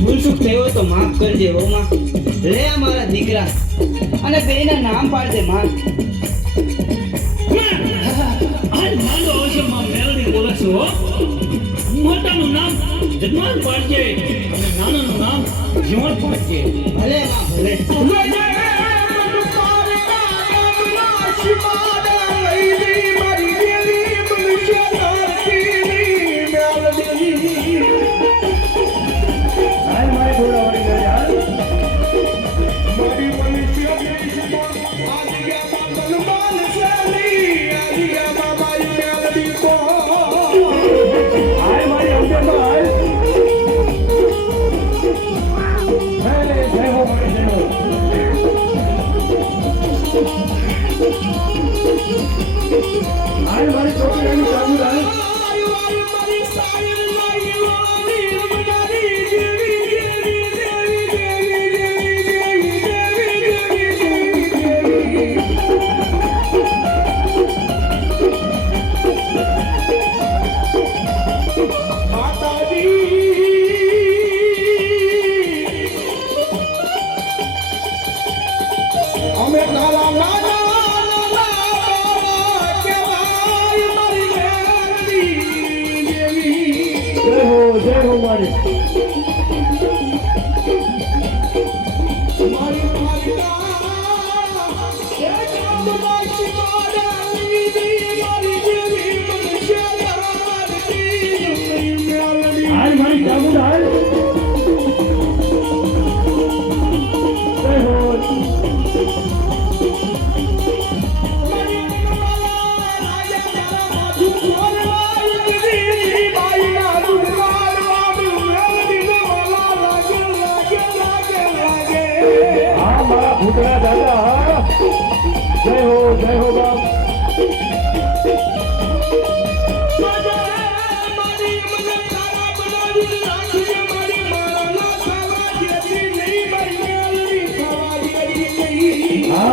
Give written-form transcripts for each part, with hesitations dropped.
ભૂલ ચૂક થઈ હોય તો માફ કરજે હો માં. લે આ મારા દીકરા અને બેયના નામ પાડજે માં. આજ માંડો હશે માં મેલડી બોલે છે હો. મોટાનું નામ જગમાન પાડજે અને નાનાનું નામ જીવન પાડજે. ભલે માં ભલે.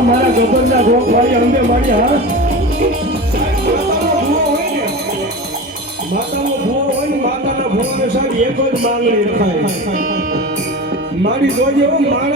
મારા ગોબરના ભોગ મારી અંબે મારી હા માતાનો ભો હોય ને માતાના ભોને સાહેબ એક જ માંગણી રખાય મારી જોજે મારા